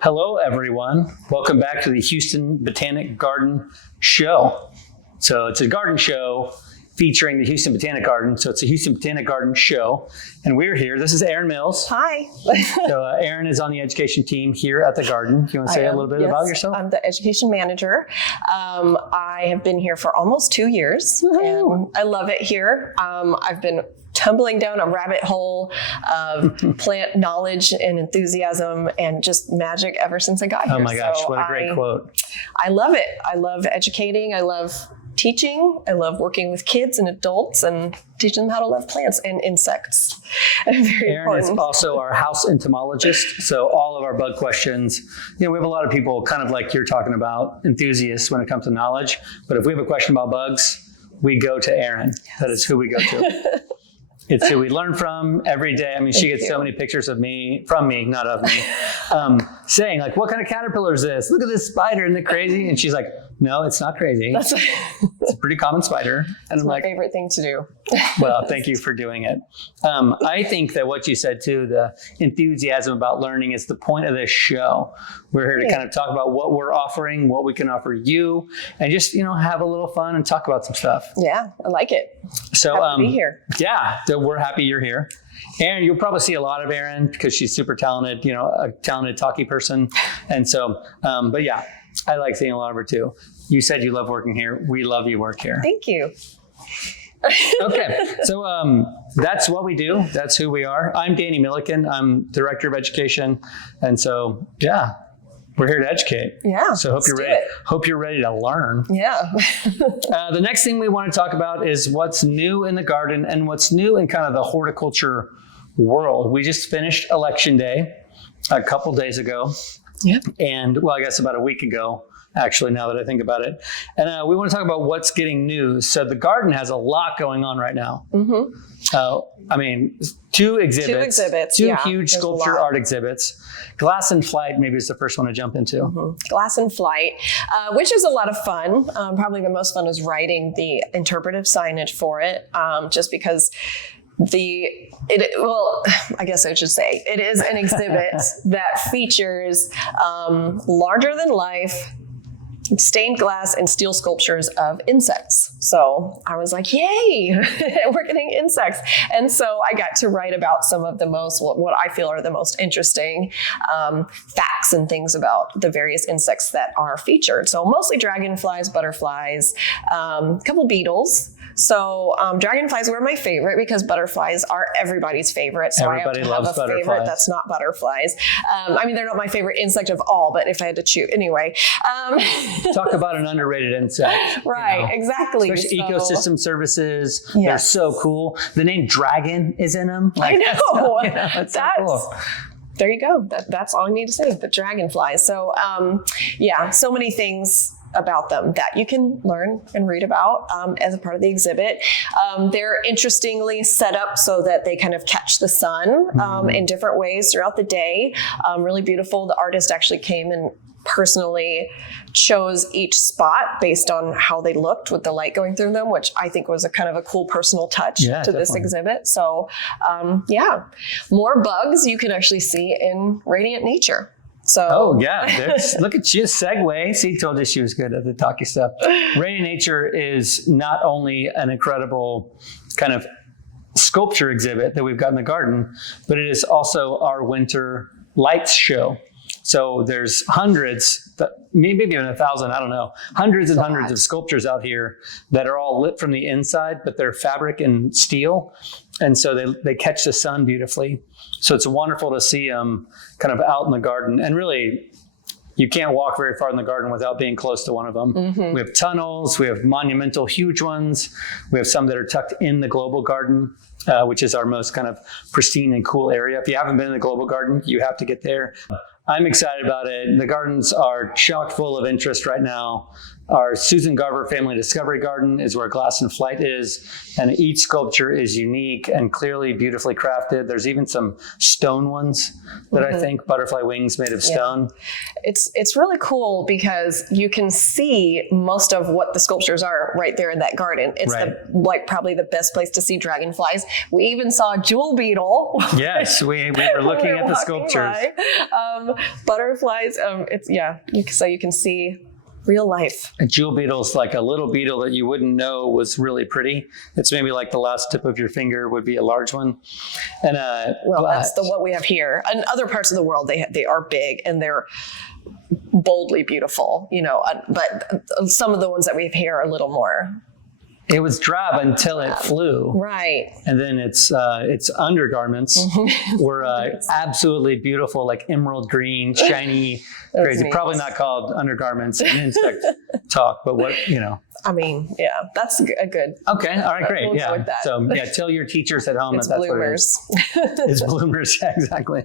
Hello, everyone. Welcome back to the Houston Botanic Garden Show. So it's a garden show featuring the Houston Botanic Garden. So it's a Houston Botanic Garden Show. And we're here. This is Erin Mills. Hi. So Erin is on the education team here at the garden. Do you want to say a little bit about yourself? I'm the education manager. I have been here for almost 2 years. And I love it here. I've been tumbling down a rabbit hole of plant knowledge and enthusiasm and just magic ever since I got here. Oh my gosh, what a great quote. I love it. I love educating. I love teaching. I love working with kids and adults and teaching them how to love plants and insects. Very Erin is also our house entomologist. So all of our bug questions, we have a lot of people kind of like you're talking about, enthusiasts when it comes to knowledge. But if we have a question about bugs, we go to Erin. Yes. That is who we go to. It's who we learn from every day. I mean, she gets so many pictures of me, from me, not of me, saying like, what kind of caterpillar is this? Look at this spider, isn't it crazy? And she's like, no, it's not crazy. It's a pretty common spider. And it's my favorite thing to do. Well, thank you for doing it. I think that what you said too, the enthusiasm about learning is the point of this show. We're here to kind of talk about what we're offering, what we can offer you, and just, have a little fun and talk about some stuff. Yeah, I like it. So happy to be here. Yeah, so we're happy you're here. Erin, you'll probably see a lot of Erin because she's super talented, a talented talky person. And so, but yeah, I like seeing a lot of her too. You said you love working here. We love you work here. Thank you. Okay, so that's what we do. That's who we are. I'm Danny Milliken. I'm Director of Education. And so, yeah, we're here to educate. Yeah. So hope you're ready. Hope you're ready to learn. Yeah. The next thing we want to talk about is what's new in the garden and what's new in kind of the horticulture world. We just finished election day a couple days ago. Yeah. And I guess about a week ago, actually, now that I think about it. And we want to talk about what's getting new. So the garden has a lot going on right now. Mm-hmm. Two exhibits. Two huge sculpture art exhibits. Glass in Flight maybe is the first one to jump into. Mm-hmm. Glass in Flight, which is a lot of fun. Probably the most fun was writing the interpretive signage for it, just because I guess I should say, it is an exhibit that features larger than life stained glass and steel sculptures of insects. So I was like, yay, we're getting insects. And so I got to write about some of the most, what I feel are the most interesting facts and things about the various insects that are featured. So mostly dragonflies, butterflies, a couple beetles. So dragonflies were my favorite because butterflies are everybody's favorite. So Everybody I have to have a butterflies. favorite that's not butterflies. They're not my favorite insect of all, but if I had to choose, anyway. Talk about an underrated insect. Right, exactly. Especially ecosystem services. Yes. They're so cool. The name dragon is in them. I know. That's so cool. There you go. That's all I need to say, the dragonflies. So so many things about them that you can learn and read about as a part of the exhibit. They're interestingly set up so that they kind of catch the sun in different ways throughout the day. Really beautiful. The artist actually came and personally chose each spot based on how they looked with the light going through them, which I think was a kind of a cool personal touch to this exhibit. So more bugs you can actually see in radiant nature. So, look at you, segue. See, told you she was good at the talky stuff. Radiant Nature is not only an incredible kind of sculpture exhibit that we've got in the garden, but it is also our winter lights show. So there's hundreds, maybe even 1,000, I don't know, hundreds and hundreds of sculptures out here that are all lit from the inside, but they're fabric and steel. And so they catch the sun beautifully. So it's wonderful to see them kind of out in the garden. And really, you can't walk very far in the garden without being close to one of them. Mm-hmm. We have tunnels, we have monumental, huge ones. We have some that are tucked in the global garden, which is our most kind of pristine and cool area. If you haven't been in the global garden, you have to get there. I'm excited about it. The gardens are chock full of interest right now. Our Susan Garver Family Discovery Garden is where Glass in Flight is. And each sculpture is unique and clearly beautifully crafted. There's even some stone ones that I think, butterfly wings made of stone. It's really cool because you can see most of what the sculptures are right there in that garden. It's probably the best place to see dragonflies. We even saw a jewel beetle. Yes, we were looking at the sculptures. Butterflies. So you can see real life. A jewel beetle is like a little beetle that you wouldn't know was really pretty. It's maybe like the last tip of your finger would be a large one. And that's what we have here. In other parts of the world, they are big and they're boldly beautiful, but some of the ones that we have here are a little more. It was drab until it flew. Right. And then its undergarments were absolutely beautiful, like emerald green, shiny, crazy. Neat. Probably not called undergarments in insect talk, but I mean, yeah, that's a good. Okay. All right. Great. We'll go with that. So tell your teachers at home It's that's bloomers. what it is. It's bloomers. Yeah, exactly.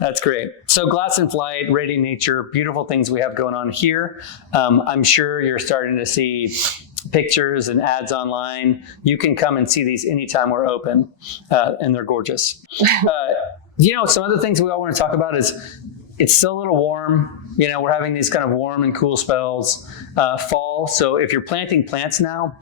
That's great. So Glass in Flight, Radiant Nature, beautiful things we have going on here. I'm sure you're starting to see pictures and ads online. You can come and see these anytime we're open, and they're gorgeous. Some other things we all want to talk about is it's still a little warm. We're having these kind of warm and cool spells, fall. So if you're planting plants now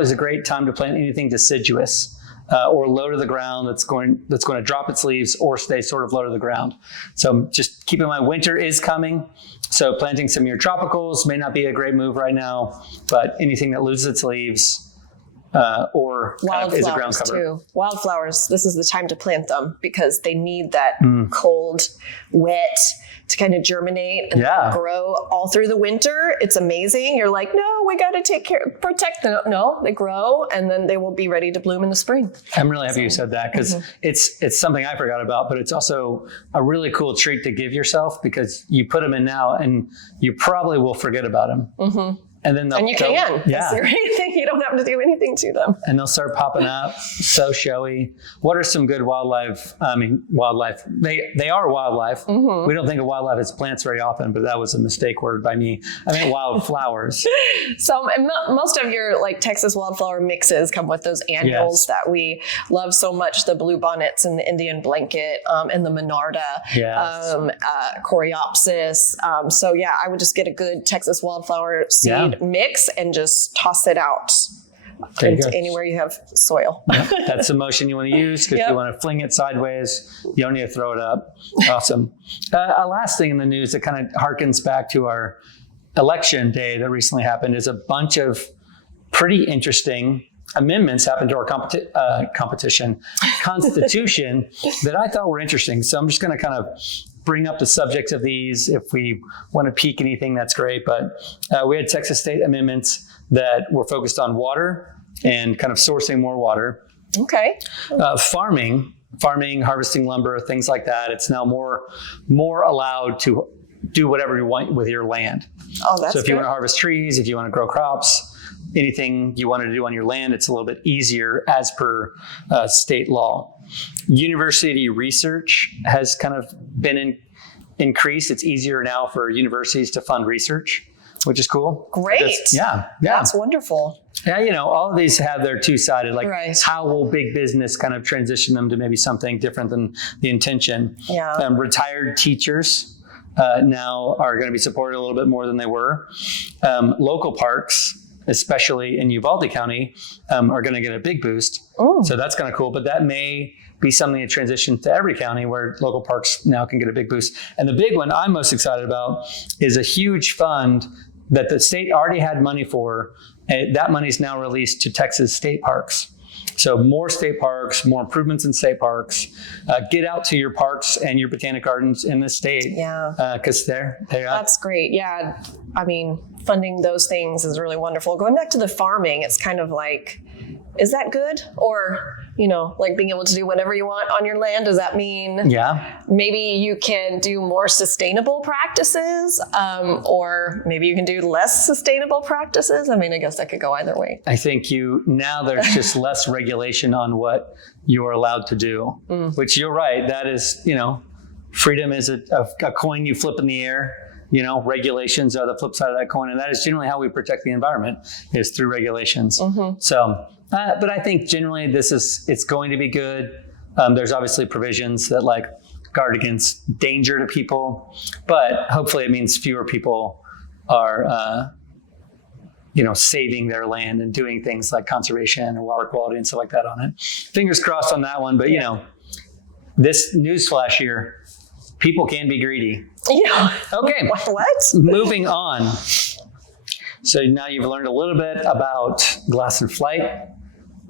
is a great time to plant anything deciduous. Or low to the ground that's going to drop its leaves or stay sort of low to the ground. So just keep in mind, winter is coming. So planting some of your tropicals may not be a great move right now, but anything that loses its leaves or kind of is a ground cover. Too. Wildflowers, this is the time to plant them because they need that cold, wet to kind of germinate and grow all through the winter. It's amazing. You're like, no, we got to protect them. No, they grow and then they will be ready to bloom in the spring. I'm really happy you said that because it's something I forgot about, but it's also a really cool treat to give yourself because you put them in now and you probably will forget about them. And then you can. You don't have to do anything to them. And they'll start popping up, so showy. What are some good wildlife? They are wildlife. We don't think of wildlife as plants very often, but that was a mistake word by me. I mean wildflowers. Most of your Texas wildflower mixes come with those annuals that we love so much, the blue bonnets and the Indian blanket and the monarda, coreopsis. I would just get a good Texas wildflower seed mix and just toss it out into anywhere you have soil. That's the motion you want to use because you want to fling it sideways. You don't need to throw it up. Awesome. A last thing in the news that kind of harkens back to our election day that recently happened is a bunch of pretty interesting amendments happened to our constitution that I thought were interesting. So I'm just going to kind of bring up the subjects of these. If we want to peek anything, that's great. But we had Texas state amendments that were focused on water and kind of sourcing more water. Okay. Farming, harvesting lumber, things like that. It's now more allowed to do whatever you want with your land. Oh, that's so if you want to harvest trees, if you want to grow crops, anything you want to do on your land, it's a little bit easier as per state law. University research has kind of been increased. It's easier now for universities to fund research, which is cool. Great. That's wonderful. Yeah, all of these have their two-sided, how will big business kind of transition them to maybe something different than the intention? Yeah. Retired teachers now are going to be supported a little bit more than they were. Local parks, especially in Uvalde County, are going to get a big boost. Ooh. So that's kind of cool. But that may be something to transition to every county where local parks now can get a big boost. And the big one I'm most excited about is a huge fund that the state already had money for. And that money is now released to Texas state parks. So more state parks, more improvements in state parks. Get out to your parks and your botanic gardens in the state. Yeah. Because they're That's great. Yeah. I mean, funding those things is really wonderful. Going back to the farming, it's kind of like, is that good? Or, being able to do whatever you want on your land, does that mean maybe you can do more sustainable practices or maybe you can do less sustainable practices? I mean, I guess that could go either way. I think now there's just less regulation on what you're allowed to do, which you're right. That is, freedom is a coin you flip in the air regulations are the flip side of that coin. And that is generally how we protect the environment, is through regulations. Mm-hmm. So, but I think generally it's going to be good. There's obviously provisions that like guard against danger to people, but hopefully it means fewer people are, saving their land and doing things like conservation and water quality and stuff like that on it. Fingers crossed on that one. But, this newsflash here, people can be greedy. Yeah. Okay. What? Moving on. So now you've learned a little bit about glass in flight,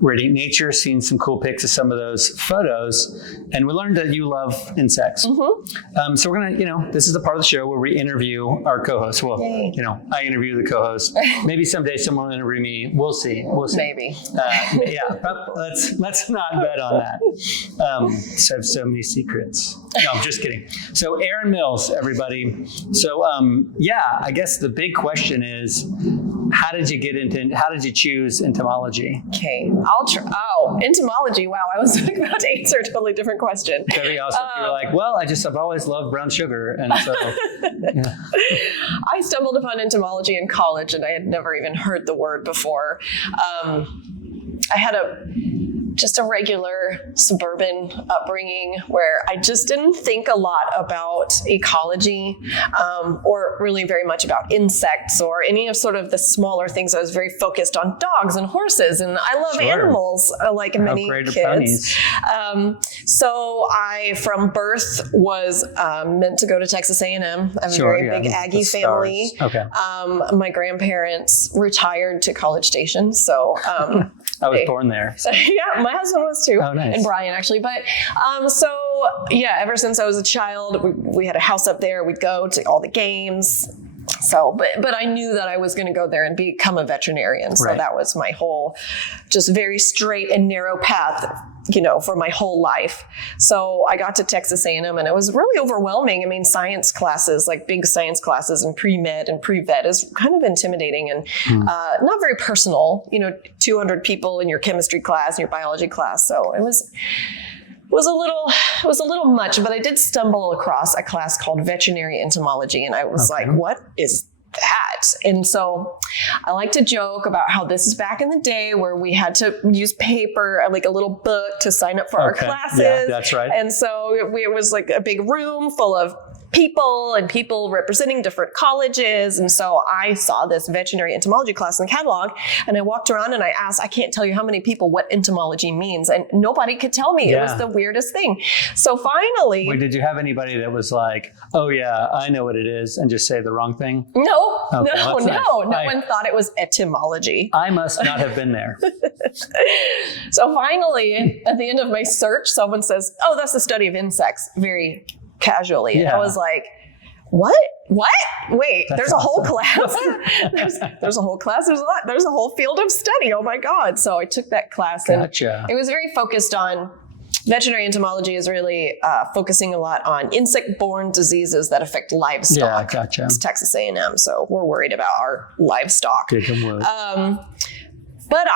radiant nature, seen some cool pics of some of those photos, and we learned that you love insects. Mm-hmm. So we're gonna, this is the part of the show where we interview our co-host. Well, Yay. I interview the co-host. Maybe someday someone will interview me. We'll see. Maybe. Let's not bet on that. So I have so many secrets. No, I'm just kidding. So Aaron Mills, everybody. So I guess the big question is, how did you choose entomology? Okay, I'll try. Oh, entomology. Wow, I was about to answer a totally different question. That'd be awesome. If you were like, well, I've always loved brown sugar, and so. Yeah. I stumbled upon entomology in college, and I had never even heard the word before. I had just a regular suburban upbringing where I just didn't think a lot about ecology or really very much about insects or any of sort of the smaller things. I was very focused on dogs and horses, and I love animals like many kids. So I, from birth, was meant to go to Texas A&M. I have a very big Aggie family. Okay. My grandparents retired to College Station, so I was born there. So, yeah, my husband was too. Oh, nice. And Brian, actually. But ever since I was a child, we had a house up there. We'd go to all the games. So, but I knew that I was going to go there and become a veterinarian. So that was my whole, just very straight and narrow path, for my whole life. So I got to Texas A&M and it was really overwhelming. I mean, science classes, like big science classes and pre-med and pre-vet is kind of intimidating and not very personal, 200 people in your chemistry class and your biology class. So it was a little much, but I did stumble across a class called veterinary entomology. And I was like, what is that? And so I like to joke about how this is back in the day where we had to use paper, like a little book to sign up for our classes. Yeah, that's right. And so it was like a big room full of people representing different colleges. And so I saw this veterinary entomology class in the catalog and I walked around and I asked, I can't tell you how many people what entomology means. And nobody could tell me. It was the weirdest thing. So finally. Wait, did you have anybody that was like, oh yeah, I know what it is, and just say the wrong thing? No, okay, no. Nice. No one thought it was etymology. I must not have been there. So finally, at the end of my search, someone says, oh, that's the study of insects, very casually. Yeah. And I was like, what? Wait, there's a whole class. there's a whole class. There's a whole field of study. Oh my God. So I took that class. Gotcha. And it was very focused on, veterinary entomology is really focusing a lot on insect-borne diseases that affect livestock. Yeah, gotcha. It's Texas A&M, so we're worried about our livestock. But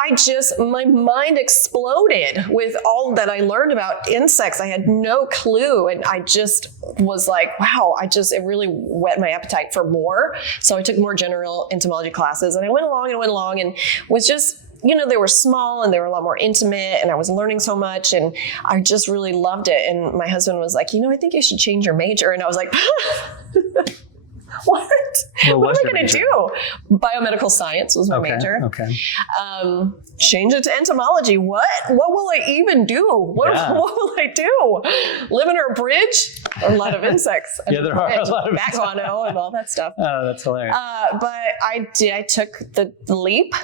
my mind exploded with all that I learned about insects. I had no clue. And I just was like, wow, it really whet my appetite for more. So I took more general entomology classes and I went along and was just, they were small and they were a lot more intimate and I was learning so much and I just really loved it. And my husband was like, I think you should change your major. And I was like, what? What am I going to do? Biomedical science was my major. Okay. Change it to entomology. What will I even do? What will I do? Live under a bridge? A lot of insects. There are a lot of guano and all that stuff. Oh, that's hilarious. But I took the leap.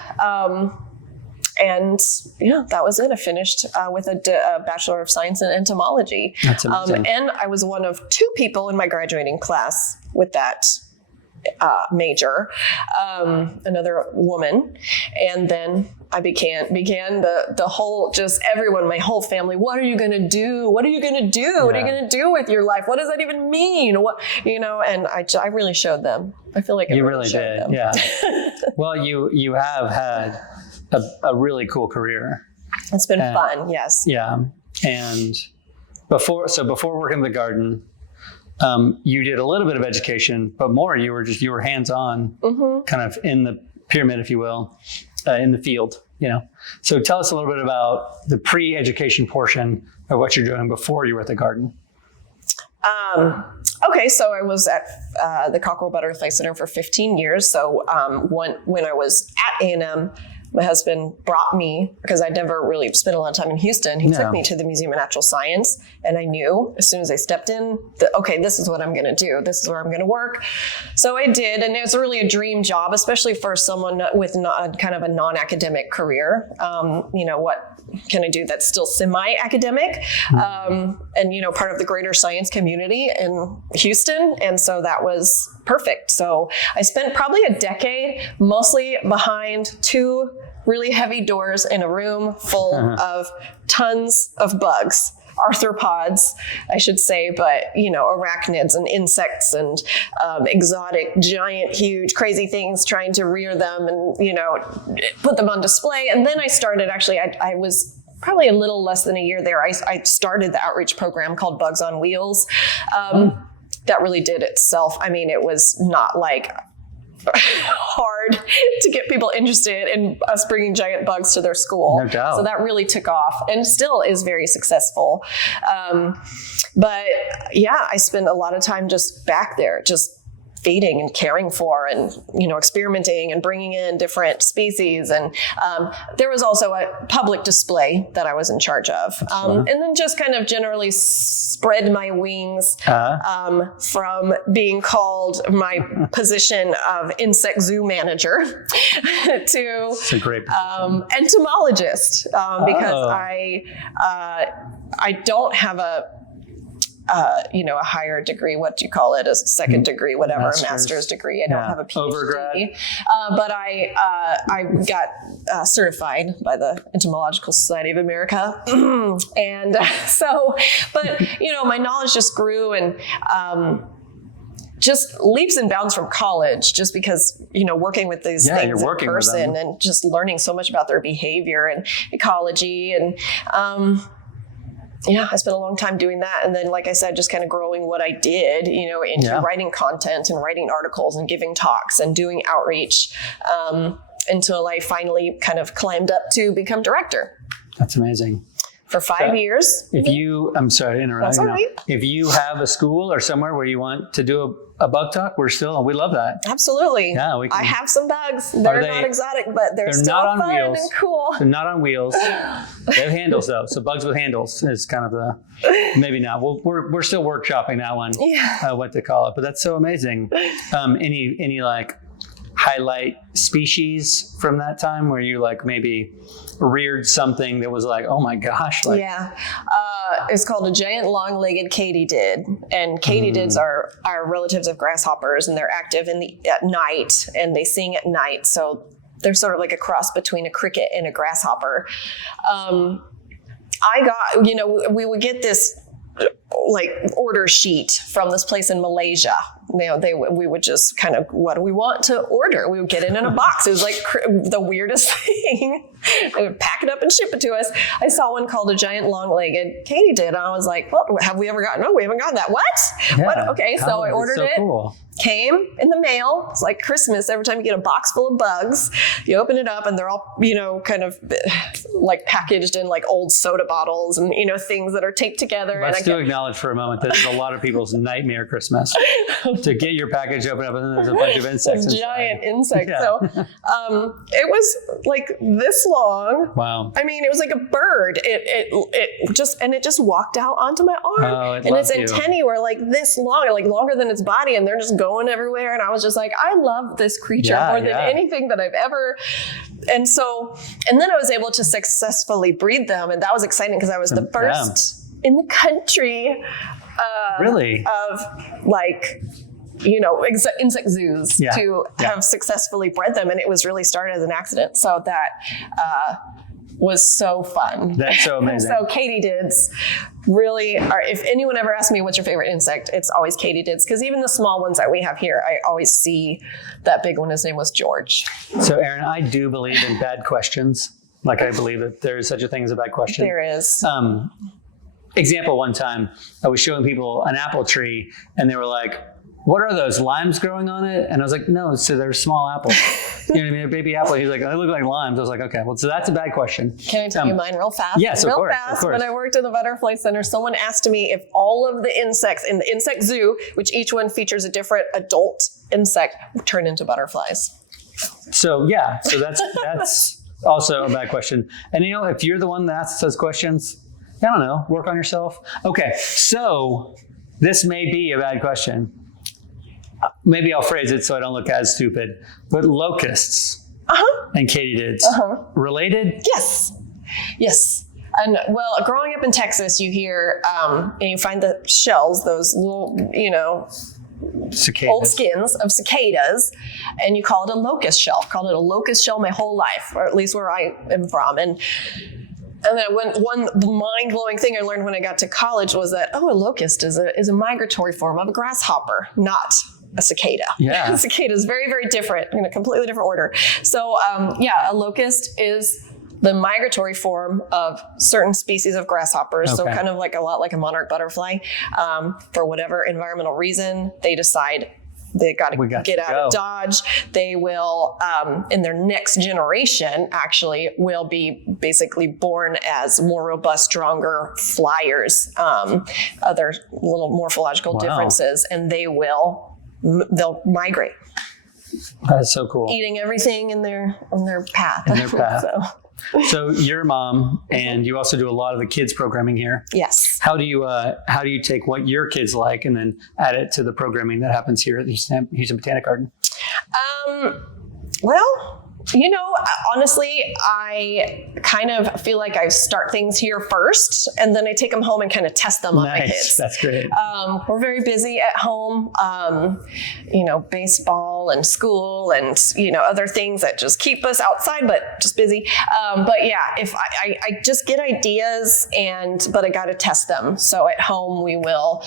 And that was it. I finished with a Bachelor of Science in Entomology. That's amazing. And I was one of 2 people in my graduating class with that major, another woman. And then I began the whole, just everyone, my whole family, what are you going to do? What are you going to do? Yeah. What are you going to do with your life? What does that even mean? And I really showed them. I feel like I really did. Them. Yeah. Well, you have had a really cool career. It's been fun. Yes. Yeah. And before working in the garden, you did a little bit of education, but more you were hands-on, kind of in the pyramid, if you will, in the field. So tell us a little bit about the pre-education portion of what you're doing before you were at the garden. Okay, so I was at the Cockrell Butterfly Center for 15 years. So when I was at A&M, my husband brought me, because I'd never really spent a lot of time in Houston, he took me to the Museum of Natural Science, and I knew as soon as I stepped in that, okay, this is what I'm going to do. This is where I'm going to work. So I did, and it was really a dream job, especially for someone with kind of a non-academic career. What can I do that's still semi-academic? And, part of the greater science community in Houston. And so that was perfect. So I spent probably a decade mostly behind two really heavy doors in a room full of tons of bugs. Arthropods, I should say, but, arachnids and insects and exotic, giant, huge, crazy things, trying to rear them and, put them on display. And then I started, actually, I was probably a little less than a year there. I started the outreach program called Bugs on Wheels. That really did itself. I mean, it was not like hard to get people interested in us bringing giant bugs to their school. No doubt. So that really took off and still is very successful. But yeah, I spent a lot of time just back there, just feeding and caring for and, experimenting and bringing in different species. And there was also a public display that I was in charge of. And then just kind of generally spread my wings from being called my position of insect zoo manager to It's a great entomologist, because I don't have a higher degree, what do you call it, a second degree, whatever, a master's degree. I don't have a PhD. Overgrad. But I got certified by the Entomological Society of America. And but my knowledge just grew and just leaps and bounds from college, just because, working with these things in person and just learning so much about their behavior and ecology and, I spent a long time doing that. And then, like I said, just kind of growing what I did, into writing content and writing articles and giving talks and doing outreach until I finally kind of climbed up to become director. That's amazing. For 5 years. I'm sorry to interrupt. That's all right. If you have a school or somewhere where you want to do a bug talk, we love that. Absolutely. Yeah, I have some bugs. They're not exotic, but they're still not on fun wheels. and cool. They're not on wheels. They have handles though. So bugs with handles is kind of maybe not. We're still workshopping that one. Yeah. What to call it, but that's so amazing. Any like highlight species from that time where you like maybe reared something that was like, oh my gosh. It's called a giant long-legged katydid, and katydids are relatives of grasshoppers, and they're active at night, and they sing at night. So they're sort of like a cross between a cricket and a grasshopper. I got, we would get this like order sheet from this place in Malaysia. We would just kind of, what do we want to order? We would get it in a box. It was like the weirdest thing. They would pack it up and ship it to us. I saw one called a giant long-legged katydid, and I was like, well, have we ever gotten? No, we haven't gotten that. What? Yeah. What? Okay, so I ordered it. Cool. Came in the mail. It's like Christmas. Every time you get a box full of bugs, you open it up and they're all, kind of like packaged in like old soda bottles and, things that are taped together. Let's acknowledge for a moment that it's a lot of people's nightmare Christmas to get your package open up and then there's a bunch of insects. Giant insects. Yeah. So it was like this long. Wow. I mean, it was like a bird. It just walked out onto my arm. Oh, and its antennae were like this long, like longer than its body, and they're just going everywhere. And I was just like, I love this creature more than anything that I've ever. And then I was able to successfully breed them, and that was exciting because I was the first in the country really of like insect zoos to have successfully bred them, and it was really started as an accident. So that was so fun. That's so amazing. So katydids really are, if anyone ever asks me what's your favorite insect, it's always katydids, because even the small ones that we have here, I always see that big one. His name was George. So Erin, I do believe in bad questions. Like I believe that there is such a thing as a bad question. There is. example, one time I was showing people an apple tree and they were like, what are those limes growing on it? And I was like, no, so they're small apples. You know what I mean? A baby apple. He's like, they look like limes. I was like, okay, well, so that's a bad question. Can I tell you mine real fast? Yes, real of course, fast. of course. When I worked in the Butterfly Center, someone asked me if all of the insects in the insect zoo, which each one features a different adult insect, turn into butterflies. So yeah, so that's also a bad question. And you know, if you're the one that asks those questions, I don't know, work on yourself. Okay, so this may be a bad question. Maybe I'll phrase it so I don't look as stupid. But locusts and katydids, related? Yes. And well, growing up in Texas, you hear and you find the shells, those little, Cicadas. old skins of cicadas, and you call it a locust shell. I've called it a locust shell my whole life, or at least where I am from. And then the mind-blowing thing I learned when I got to college was that, a locust is a migratory form of a grasshopper, not a cicada. Yeah. A cicada is very, very different, in a completely different order. So, a locust is the migratory form of certain species of grasshoppers. So kind of like a lot like a monarch butterfly. For whatever environmental reason, they decide they got to get out of Dodge. They will, in their next generation, actually, will be basically born as more robust, stronger flyers, other little morphological differences, and they'll migrate. That's so cool. Eating everything in their path. In their path. So you're a mom, and you also do a lot of the kids programming here. Yes. How do you take what your kids like and then add it to the programming that happens here at the Houston Botanic Garden? Well, honestly, I kind of feel like I start things here first, and then I take them home and kind of test them on my kids. That's great. We're very busy at home, baseball and school and, other things that just keep us outside, but just busy. But yeah, if I just get ideas but I got to test them. So at home we will,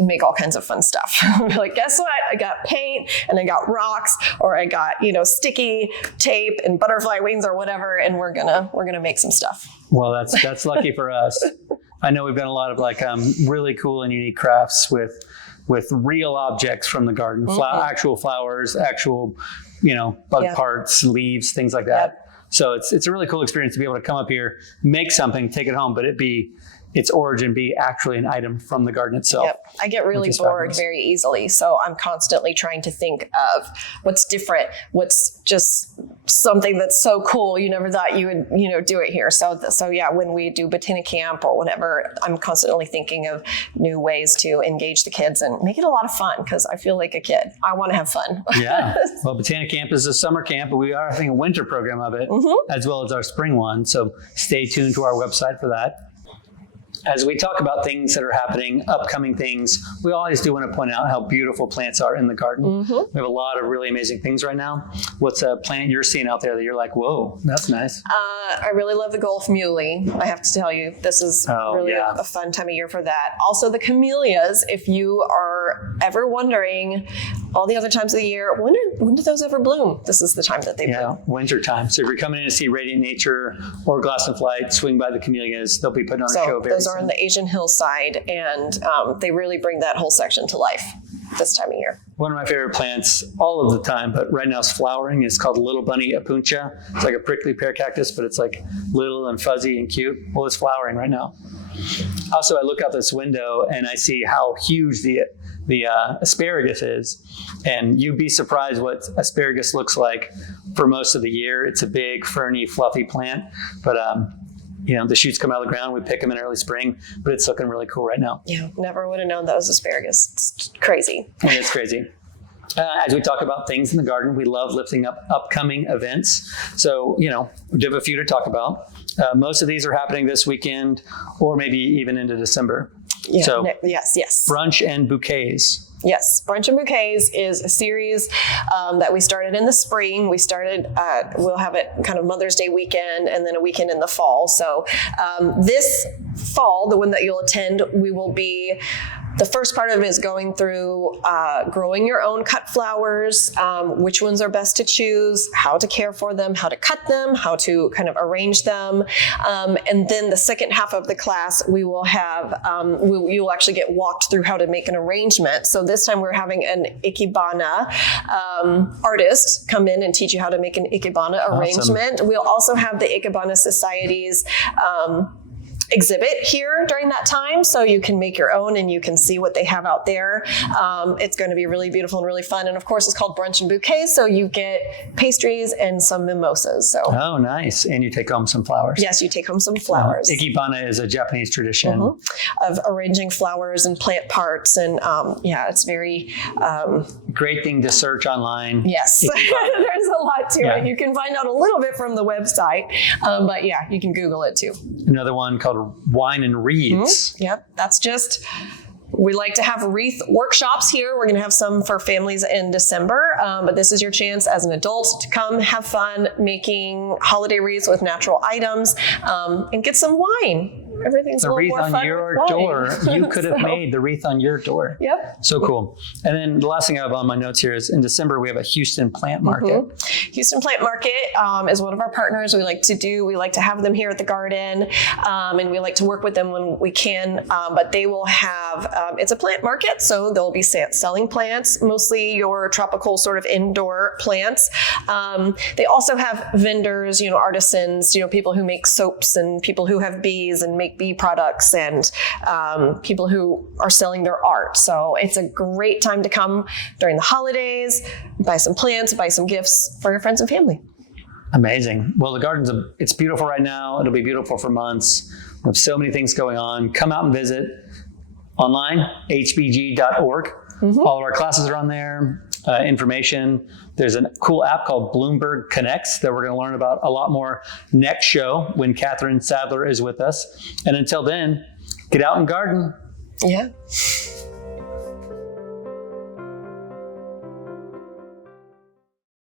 make all kinds of fun stuff. Like, guess what? I got paint and I got rocks, or I got, sticky tape and butterfly wings or whatever. And we're gonna make some stuff. Well, that's lucky for us. I know we've done a lot of really cool and unique crafts with real objects from the garden, actual flowers, actual, bug parts, leaves, things like that. Yep. So it's a really cool experience to be able to come up here, make something, take it home, but its origin be actually an item from the garden itself. Yep. I get really bored very easily. So I'm constantly trying to think of what's different, what's just something that's so cool you never thought you would, do it here. So yeah, when we do Botanic Camp or whatever, I'm constantly thinking of new ways to engage the kids and make it a lot of fun, because I feel like a kid. I want to have fun. Yeah. Well, Botanic Camp is a summer camp, but we are having a winter program of it, as well as our spring one. So stay tuned to our website for that. As we talk about things that are happening, upcoming things, we always do want to point out how beautiful plants are in the garden. We have a lot of really amazing things right now. What's a plant you're seeing out there that you're like, whoa, that's nice? I really love the Gulf Muley. I have to tell you, this is a fun time of year for that. Also the camellias, if you are ever wondering all the other times of the year, when do those ever bloom? This is the time that they bloom. Winter time. So if you're coming in to see Radiant Nature or Glass and Flight, swing by the camellias. They'll be putting on a show very soon. Those are on the Asian hillside, and they really bring that whole section to life this time of year. One of my favorite plants all of the time, but right now it's flowering. It's called Little Bunny Apuntia. It's like a prickly pear cactus, but it's like little and fuzzy and cute. Well, it's flowering right now. Also, I look out this window and I see how huge the asparagus is, and you'd be surprised what asparagus looks like for most of the year. It's a big, ferny, fluffy plant, but the shoots come out of the ground. We pick them in early spring, but it's looking really cool right now. Yeah, never would have known that was asparagus. It's crazy. And it's crazy. As we talk about things in the garden, we love lifting up upcoming events. So, we have a few to talk about. Most of these are happening this weekend or maybe even into December. Yeah, so yes. Brunch and bouquets. Yes, Brunch and Bouquets is a series that we started in the spring. We'll have it kind of Mother's Day weekend and then a weekend in the fall. So this fall, the one that you'll attend, the first part of it is going through growing your own cut flowers, which ones are best to choose, how to care for them, how to cut them, how to kind of arrange them. And then the second half of the class, we will have, you will actually get walked through how to make an arrangement. So this time we're having an Ikebana artist come in and teach you how to make an Ikebana arrangement. We'll also have the Ikebana Society's exhibit here during that time, so you can make your own and you can see what they have out there. It's going to be really beautiful and really fun. And of course, it's called Brunch and Bouquet, so you get pastries and some mimosas. So nice. And you take home some flowers. Yes, you take home some flowers. Ikebana is a Japanese tradition of arranging flowers and plant parts, and it's very great thing to search online. Yes, there's a lot to it. You can find out a little bit from the website, but you can Google it too. Another one called Wine and Wreaths. Yep, that's just, we like to have wreath workshops here. We're going to have some for families in December, but this is your chance as an adult to come have fun making holiday wreaths with natural items and get some wine. Everything's the a little wreath more on fun your with wine. door. You could have made the wreath on your door. Yep. So cool. And then the last thing I have on my notes here is in December, we have a Houston Plant Market. Houston Plant Market is one of our partners. We like to have them here at the garden, and we like to work with them when we can. But they will have, it's a plant market, so they'll be selling plants, mostly your tropical sort of indoor plants. They also have vendors, artisans, people who make soaps and people who have bees and make bee products and people who are selling their art. So it's a great time to come during the holidays, buy some plants, buy some gifts for your friends and family. Amazing. Well, the garden's it's beautiful right now. It'll be beautiful for months. We have so many things going on. Come out and visit online, hbg.org. All of our classes are on there. Information. There's a cool app called Bloomberg Connects that we're going to learn about a lot more next show when Catherine Sadler is with us. And until then, get out and garden. Yeah.